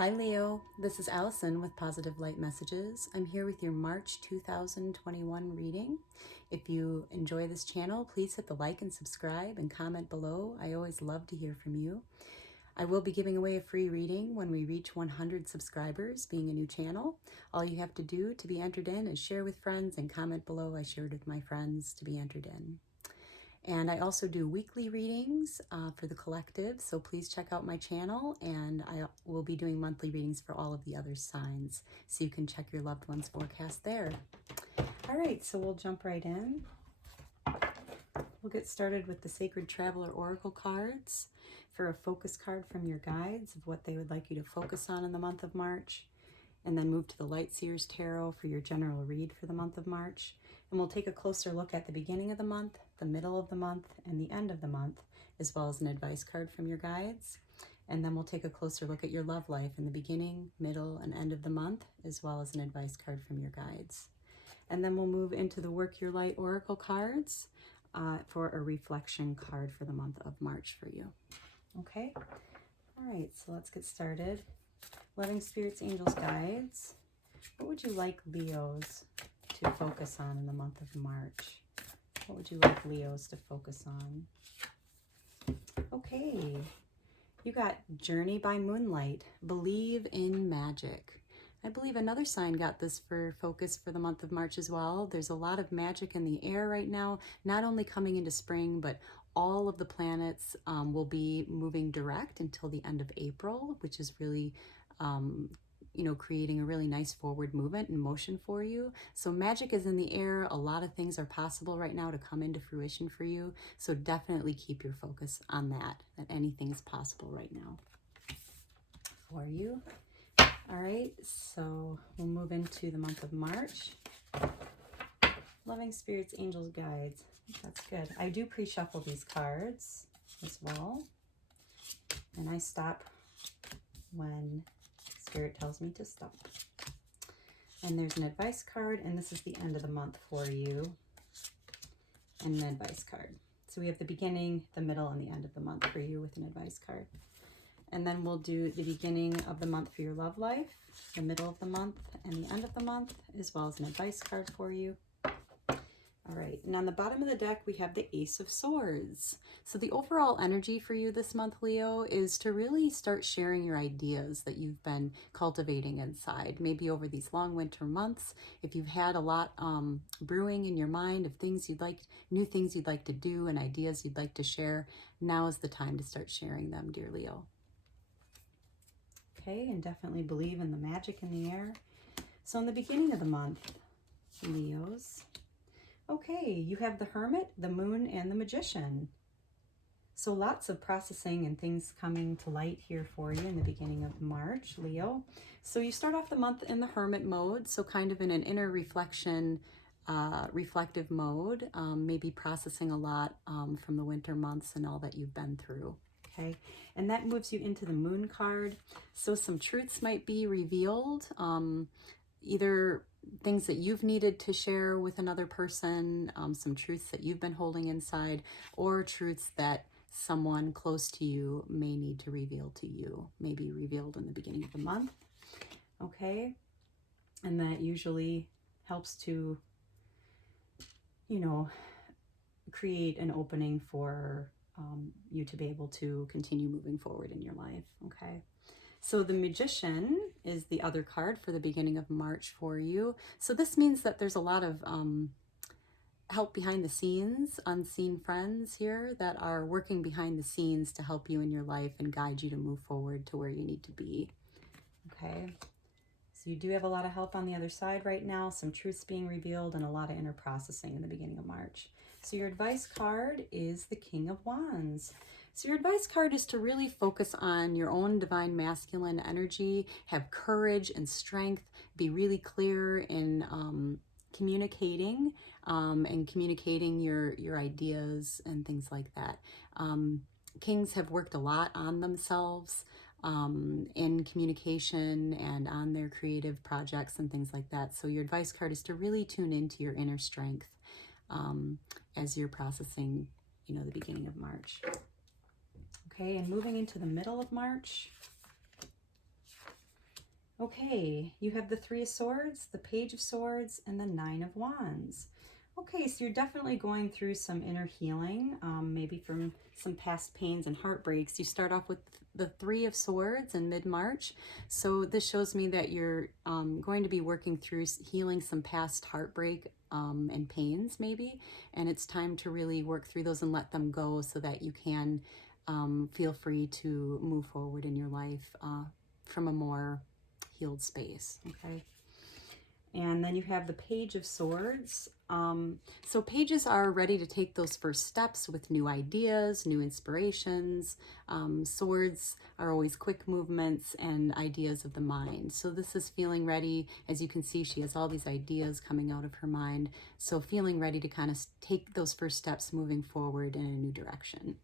Hi Leo, this is Allison with Positive Light Messages. I'm here with your March 2021 reading. If you enjoy this channel, please hit the like and subscribe and comment below. I always love to hear from you. I will be giving away a free reading when we reach 100 subscribers, being a new channel. All you have to do to be entered in is share with friends and comment below. I shared with my friends to be entered in. And I also do weekly readings for the collective, so please check out my channel, and I will be doing monthly readings for all of the other signs, so you can check your loved one's forecast there. All right, so we'll jump right in. We'll get started with the Sacred Traveler Oracle cards for a focus card from your guides of what they would like you to focus on in the month of March, and then move to the Light Seers Tarot for your general read for the month of March. And we'll take a closer look at the beginning of the month, the middle of the month, and the end of the month, as well as an advice card from your guides. And then we'll take a closer look at your love life in the beginning, middle, and end of the month, as well as an advice card from your guides. And then we'll move into the Work Your Light Oracle cards for a reflection card for the month of March for you. Okay? All right, so let's get started. Loving spirits, angels, guides, what would you like Leos to focus on in the month of March? What would you like Leos to focus on? Okay, you got Journey by Moonlight, Believe in Magic. I believe another sign got this for focus for the month of March as well. There's a lot of magic in the air right now, not only coming into spring, but all of the planets will be moving direct until the end of April, which is really creating a really nice forward movement and motion for you. So magic is in the air. A lot of things are possible right now to come into fruition for you. So definitely keep your focus on that anything is possible right now for you. All right, so we'll move into the month of March. Loving spirits, angels, guides. That's good. I do pre-shuffle these cards as well. And I stop when Spirit tells me to stop. And there's an advice card, and this is the end of the month for you, and an advice card. So we have the beginning, the middle, and the end of the month for you with an advice card. And then we'll do the beginning of the month for your love life, the middle of the month, and the end of the month, as well as an advice card for you. All right, and on the bottom of the deck, we have the Ace of Swords. So the overall energy for you this month, Leo, is to really start sharing your ideas that you've been cultivating inside. Maybe over these long winter months, if you've had a lot brewing in your mind of things you'd like, new things you'd like to do and ideas you'd like to share, now is the time to start sharing them, dear Leo. Okay, and definitely believe in the magic in the air. So in the beginning of the month, Leos, okay, you have the Hermit, the Moon, and the Magician. So lots of processing and things coming to light here for you in the beginning of March, Leo. So you start off the month in the Hermit mode, so kind of in an inner reflection, reflective mode, maybe processing a lot from the winter months and all that you've been through. Okay, and that moves you into the Moon card. So some truths might be revealed, either things that you've needed to share with another person, some truths that you've been holding inside, or truths that someone close to you may need to reveal to you, maybe revealed in the beginning of the month. Okay, and that usually helps to, create an opening for you to be able to continue moving forward in your life. Okay. So the Magician is the other card for the beginning of March for you. So this means that there's a lot of help behind the scenes, unseen friends here that are working behind the scenes to help you in your life and guide you to move forward to where you need to be. Okay. So you do have a lot of help on the other side right now, some truths being revealed and a lot of inner processing in the beginning of March. So your advice card is the King of Wands. So your advice card is to really focus on your own divine masculine energy, have courage and strength, be really clear in communicating and communicating your ideas and things like that. Kings have worked a lot on themselves in communication and on their creative projects and things like that. So your advice card is to really tune into your inner strength as you're processing, the beginning of March. Okay, and moving into the middle of March, Okay, you have the Three of Swords, the Page of Swords, and the Nine of Wands. Okay, so you're definitely going through some inner healing, maybe from some past pains and heartbreaks. You start off with the Three of Swords in mid-March. So this shows me that you're going to be working through healing some past heartbreak and pains maybe. And it's time to really work through those and let them go so that you can feel free to move forward in your life from a more healed space. Okay. And then you have the Page of Swords. So pages are ready to take those first steps with new ideas, new inspirations. Swords are always quick movements and ideas of the mind. So this is feeling ready. As you can see, she has all these ideas coming out of her mind. So feeling ready to kind of take those first steps moving forward in a new direction.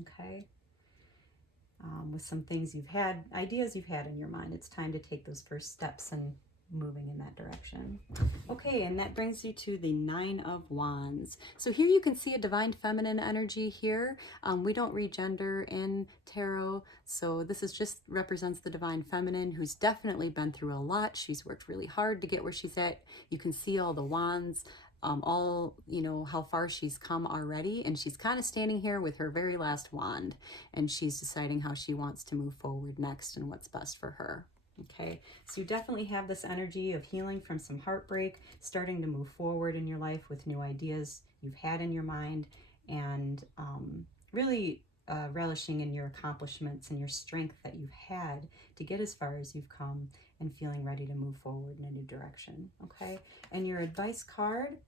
Okay. With some things you've had, ideas you've had in your mind, it's time to take those first steps and moving in that direction. Okay, and that brings you to the Nine of Wands. So here you can see a divine feminine energy here. We don't read gender in tarot, so this is just represents the divine feminine who's definitely been through a lot. She's worked really hard to get where she's at. You can see all the wands, all, you know, how far she's come already, and she's kind of standing here with her very last wand, and she's deciding how she wants to move forward next and what's best for her. Okay, so you definitely have this energy of healing from some heartbreak, starting to move forward in your life with new ideas you've had in your mind, and really relishing in your accomplishments and your strength that you've had to get as far as you've come, and feeling ready to move forward in a new direction. Okay, and your advice card.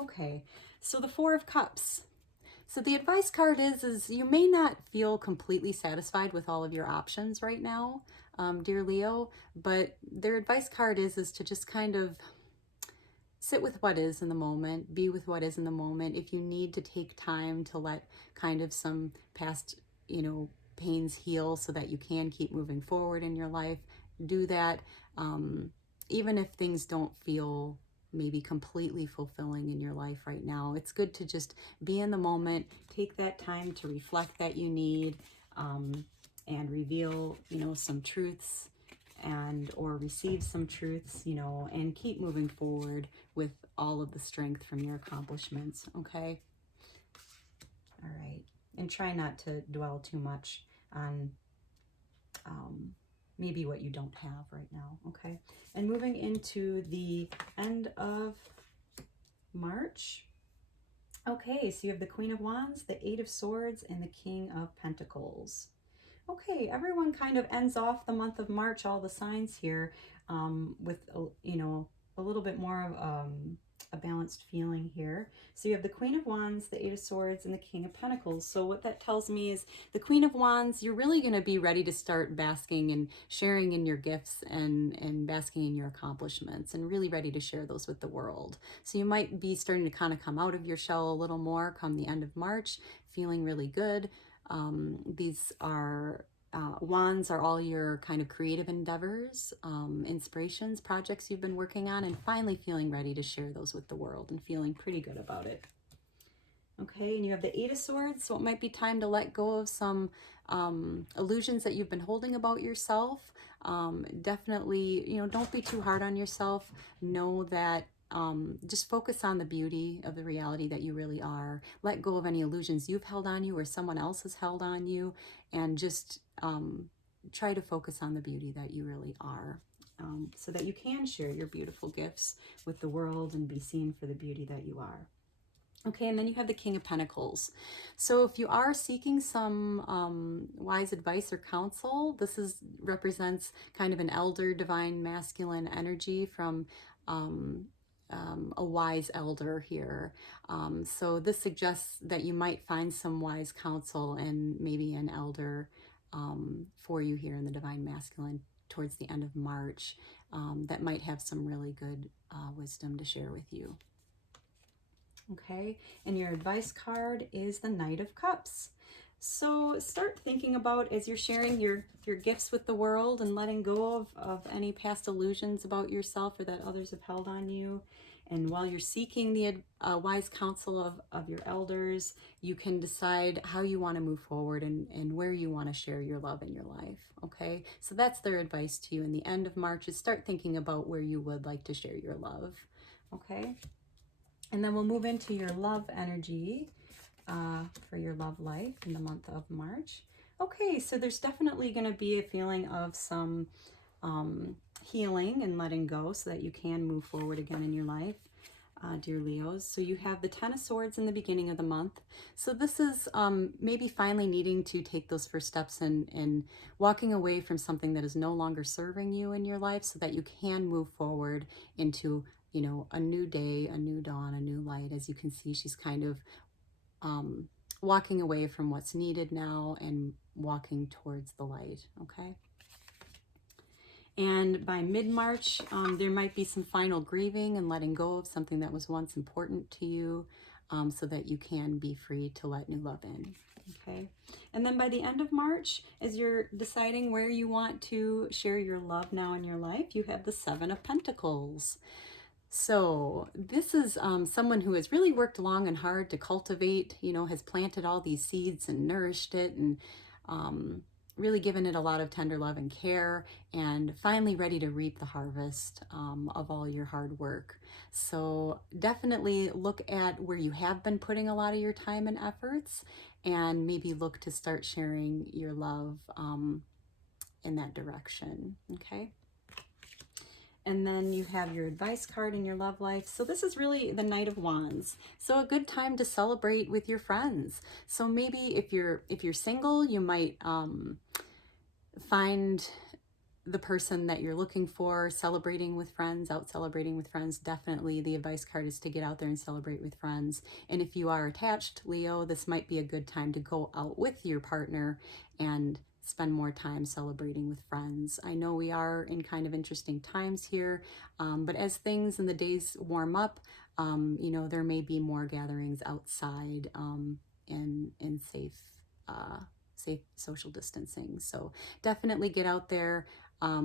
Okay, so the Four of Cups. So the advice card is you may not feel completely satisfied with all of your options right now, dear Leo, but their advice card is to just kind of sit with what is in the moment, be with what is in the moment. If you need to take time to let kind of some past, you know, pains heal so that you can keep moving forward in your life, do that. Even if things don't feel maybe completely fulfilling in your life right now, it's good to just be in the moment, take that time to reflect that you need, and reveal, you know, some truths and or receive some truths, you know, and keep moving forward with all of the strength from your accomplishments. Okay. All right. And try not to dwell too much on maybe what you don't have right now. Okay. And moving into the end of March. Okay, so you have the Queen of Wands, the Eight of Swords, and the King of Pentacles. Okay, everyone kind of ends off the month of March, all the signs here, with, you know, a little bit more of a balanced feeling here. So you have the Queen of Wands, the Eight of Swords, and the King of Pentacles. So what that tells me is the Queen of Wands, you're really going to be ready to start basking and sharing in your gifts and basking in your accomplishments, and really ready to share those with the world. So you might be starting to kind of come out of your shell a little more come the end of March, feeling really good. These are wands are all your kind of creative endeavors, inspirations, projects you've been working on, and finally feeling ready to share those with the world and feeling pretty good about it. Okay, and you have the Eight of Swords, so it might be time to let go of some illusions that you've been holding about yourself. Definitely, you know, don't be too hard on yourself. Know that just focus on the beauty of the reality that you really are. Let go of any illusions you've held on you or someone else has held on you, and just try to focus on the beauty that you really are, so that you can share your beautiful gifts with the world and be seen for the beauty that you are. Okay, and then you have the King of Pentacles. So if you are seeking some wise advice or counsel, this represents kind of an elder, divine, masculine energy from a wise elder here. So this suggests that you might find some wise counsel and maybe an elder for you here in the divine masculine towards the end of March, that might have some really good wisdom to share with you. Okay, and your advice card is the Knight of Cups. So start thinking about, as you're sharing your gifts with the world and letting go of any past illusions about yourself or that others have held on you. And while you're seeking the wise counsel of your elders, you can decide how you want to move forward and where you want to share your love in your life. Okay, so that's their advice to you in the end of March, is start thinking about where you would like to share your love. Okay, and then we'll move into your love energy for your love life in the month of March. Okay, so there's definitely going to be a feeling of some healing and letting go so that you can move forward again in your life, dear Leos. So you have the Ten of Swords in the beginning of the month. So this is maybe finally needing to take those first steps in walking away from something that is no longer serving you in your life so that you can move forward into, you know, a new day, a new dawn, a new light. As you can see, she's kind of walking away from what's needed now and walking towards the light. Okay. And by mid-March, there might be some final grieving and letting go of something that was once important to you, so that you can be free to let new love in. Okay. And then by the end of March, as you're deciding where you want to share your love now in your life, you have the Seven of Pentacles. So this is someone who has really worked long and hard to cultivate, you know, has planted all these seeds and nourished it and really given it a lot of tender love and care, and finally ready to reap the harvest of all your hard work. So definitely look at where you have been putting a lot of your time and efforts, and maybe look to start sharing your love in that direction. Okay. And then you have your advice card in your love life. So this is really the Knight of Wands. So a good time to celebrate with your friends. So maybe if you're single, you might find the person that you're looking for, celebrating with friends, out celebrating with friends. Definitely the advice card is to get out there and celebrate with friends. And if you are attached, Leo, this might be a good time to go out with your partner and spend more time celebrating with friends. I know we are in kind of interesting times here, but as things and the days warm up, you know, there may be more gatherings outside in safe social distancing. So definitely get out there.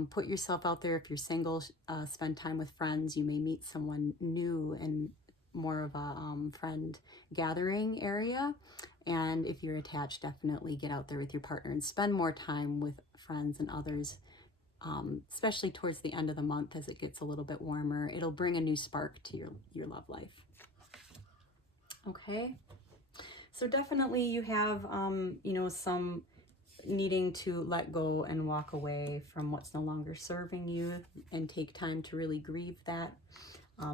Put yourself out there. If you're single, spend time with friends. You may meet someone new and more of a friend gathering area. And if you're attached, definitely get out there with your partner and spend more time with friends and others, especially towards the end of the month as it gets a little bit warmer. It'll bring a new spark to your love life. Okay. So definitely you have, you know, some needing to let go and walk away from what's no longer serving you and take time to really grieve that,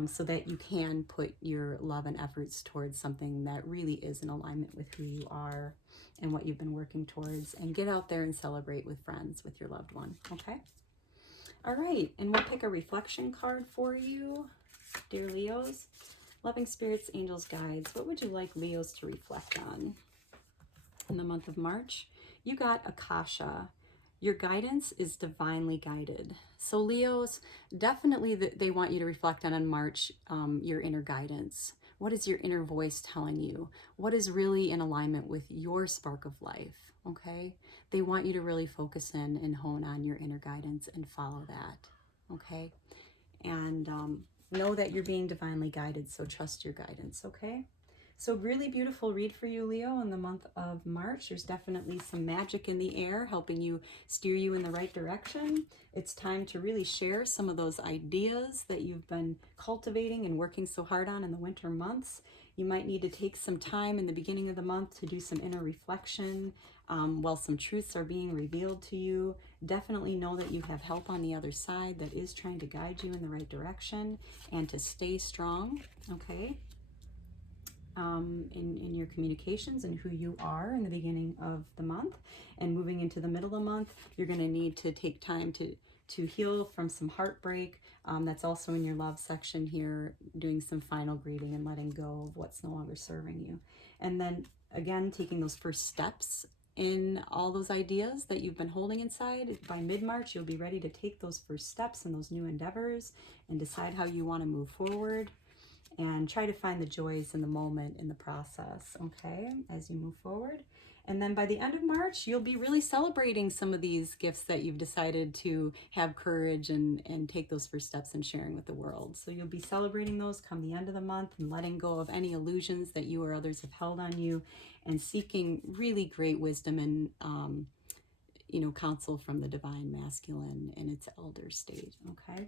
so that you can put your love and efforts towards something that really is in alignment with who you are and what you've been working towards, and get out there and celebrate with friends, with your loved one. Okay. All right. And we'll pick a reflection card for you, dear Leos. Loving spirits, angels, guides, what would you like Leos to reflect on in the month of March? You got Akasha. Your guidance is divinely guided. So Leos, definitely they want you to reflect on in March, your inner guidance. What is your inner voice telling you? What is really in alignment with your spark of life? Okay. They want you to really focus in and hone on your inner guidance and follow that. Okay. And know that you're being divinely guided. So trust your guidance. Okay. So really beautiful read for you, Leo, in the month of March. There's definitely some magic in the air helping you steer you in the right direction. It's time to really share some of those ideas that you've been cultivating and working so hard on in the winter months. You might need to take some time in the beginning of the month to do some inner reflection while some truths are being revealed to you. Definitely know that you have help on the other side that is trying to guide you in the right direction, and to stay strong, okay? In your communications and who you are in the beginning of the month. And moving into the middle of the month, you're going to need to take time to heal from some heartbreak. That's also in your love section here, doing some final grieving and letting go of what's no longer serving you. And then again, taking those first steps in all those ideas that you've been holding inside. By mid-March, you'll be ready to take those first steps in those new endeavors and decide how you want to move forward. And try to find the joys in the moment, in the process, okay, as you move forward. And then by the end of March, you'll be really celebrating some of these gifts that you've decided to have courage and take those first steps in sharing with the world. So you'll be celebrating those come the end of the month and letting go of any illusions that you or others have held on you and seeking really great wisdom and, counsel from the divine masculine in its elder state, okay?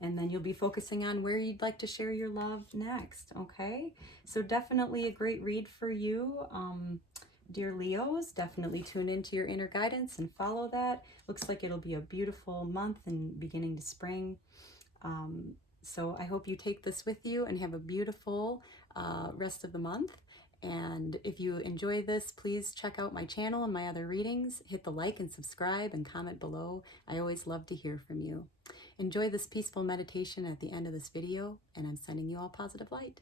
And then you'll be focusing on where you'd like to share your love next, okay? So definitely a great read for you. Dear Leos, definitely tune into your inner guidance and follow that. Looks like it'll be a beautiful month and beginning to spring. So I hope you take this with you and have a beautiful rest of the month. And if you enjoy this, please check out my channel and my other readings. Hit the like and subscribe and comment below. I always love to hear from you. Enjoy this peaceful meditation at the end of this video, and I'm sending you all positive light.